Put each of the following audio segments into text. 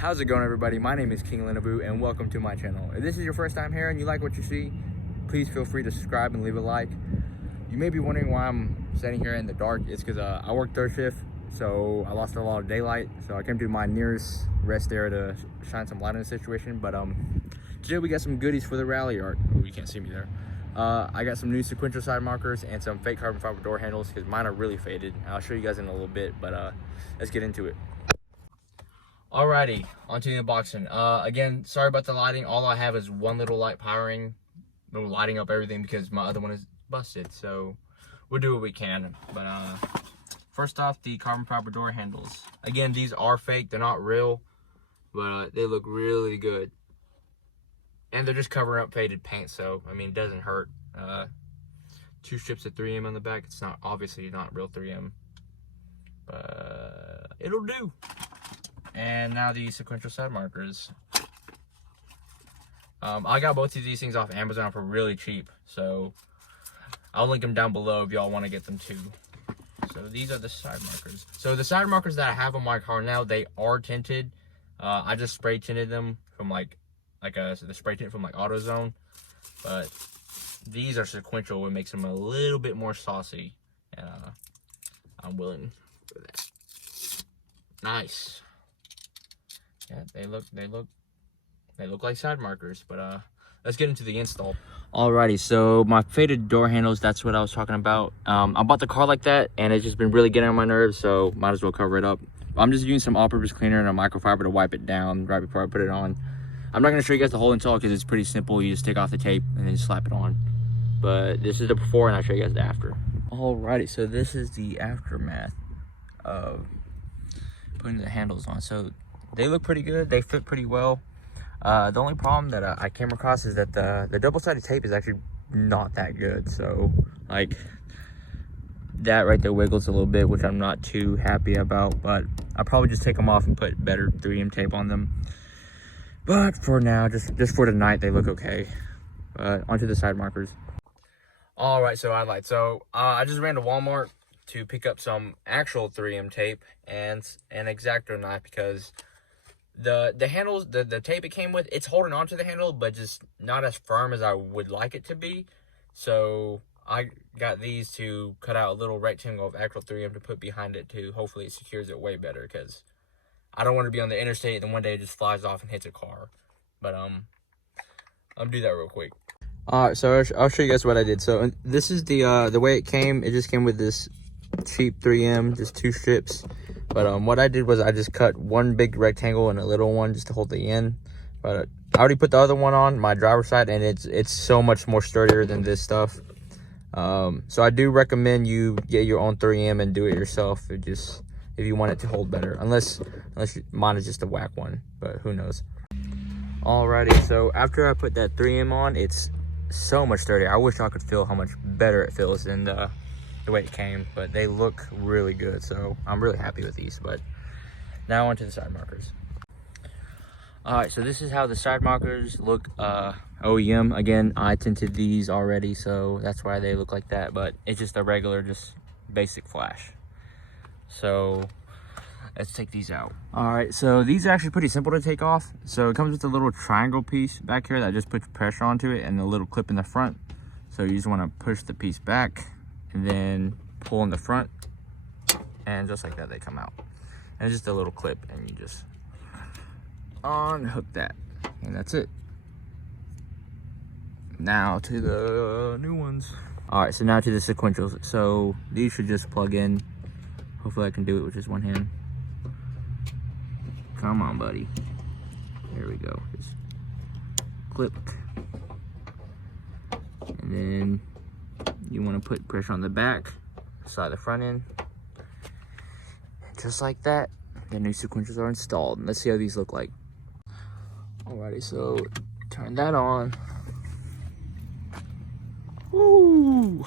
How's it going, everybody? My name is King Linaboo and welcome to my channel. If this is your first time here and you like what you see, please feel free to subscribe and leave a like. You may be wondering why I'm sitting here in the dark. It's because I work third shift, so I lost a lot of daylight, so I came to my nearest rest area to shine some light on the situation. But today we got some goodies for the Ralliart. Oh, you can't see me there. I got some new sequential side markers and some fake carbon fiber door handles because mine are really faded. I'll show you guys in a little bit, but let's get into it. Alrighty, onto the unboxing. Again, sorry about the lighting. All I have is one little light lighting up everything because my other one is busted. So we'll do what we can. But first off, the carbon fiber door handles. Again, these are fake. They're not real, but they look really good. And they're just covering up faded paint, so I mean, it doesn't hurt. 2 strips of 3M on the back. It's not obviously not real 3M, but it'll do. And now the sequential side markers. I got both of these things off Amazon for really cheap, so I'll link them down below if y'all want to get them too. So these are the side markers. So the side markers that I have on my car now, they are tinted. I just spray tinted them from the spray tint from AutoZone, but these are sequential, which makes them a little bit more saucy, and I'm willing for that. Nice. Yeah, they look like side markers, but let's get into the install. Alrighty, so my faded door handles, that's what I was talking about. I bought the car like that, and it's just been really getting on my nerves, so might as well cover it up. I'm just using some all-purpose cleaner and a microfiber to wipe it down right before I put it on. I'm not going to show you guys the whole install because it's pretty simple. You just take off the tape and then slap it on. But this is the before, and I'll show you guys the after. Alrighty, so this is the aftermath of putting the handles on. So they look pretty good. They fit pretty well. The only problem that I came across is that the double-sided tape is actually not that good. So like that right there wiggles a little bit, which I'm not too happy about. But I'll probably just take them off and put better 3M tape on them. But for now, just for tonight, they look okay. Onto the side markers. All right, so I just ran to Walmart to pick up some actual 3M tape and an X-Acto knife because the handles, the tape it came with, it's holding onto the handle, but just not as firm as I would like it to be. So I got these to cut out a little rectangle of actual 3M to put behind it to hopefully it secures it way better, because I don't want to be on the interstate and then one day it just flies off and hits a car. But I'll do that real quick. Alright, so I'll show you guys what I did. So this is the way it came. It just came with this cheap 3M, just 2 strips. But what I did was I just cut one big rectangle and a little one just to hold the end. But I already put the other one on my driver's side, and it's so much more sturdier than this stuff. So I do recommend you get your own 3M and do it yourself. If you want it to hold better, unless mine is just a whack one, but who knows. Alrighty, so after I put that 3M on, it's so much sturdier. I wish I could feel how much better it feels than the way it came, but they look really good, so I'm really happy with these. But now onto the side markers. Alright, so this is how the side markers look OEM. Again, I tinted these already, so that's why they look like that, but it's just a regular, just basic flash. So let's take these out. All right, so these are actually pretty simple to take off. So it comes with a little triangle piece back here that just puts pressure onto it, and a little clip in the front. So you just want to push the piece back and then pull in the front, and just like that they come out. And it's just a little clip, and you just unhook that, and that's it. Now to the new ones. All right, so now to the sequentials. So these should just plug in. Hopefully I can do it with just one hand. Come on, buddy. There we go. Just clip. And then you want to put pressure on the back, slide the front in. Just like that, the new sequentials are installed. Let's see how these look like. Alrighty, so turn that on. Woo!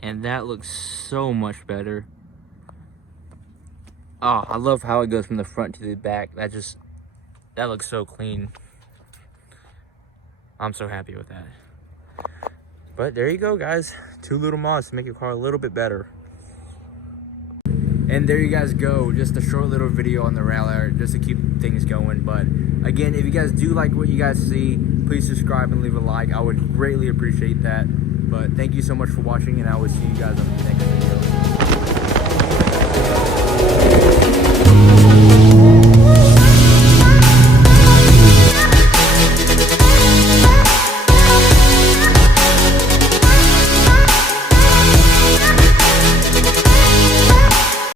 And that looks so much better. Oh, I love how it goes from the front to the back. That looks so clean. I'm so happy with that. But there you go, guys. 2 little mods to make your car a little bit better. And there you guys go, just a short little video on the Ralliart just to keep things going. But again, if you guys do like what you guys see, please subscribe and leave a like. I would greatly appreciate that. But thank you so much for watching, and I will see you guys on the next video.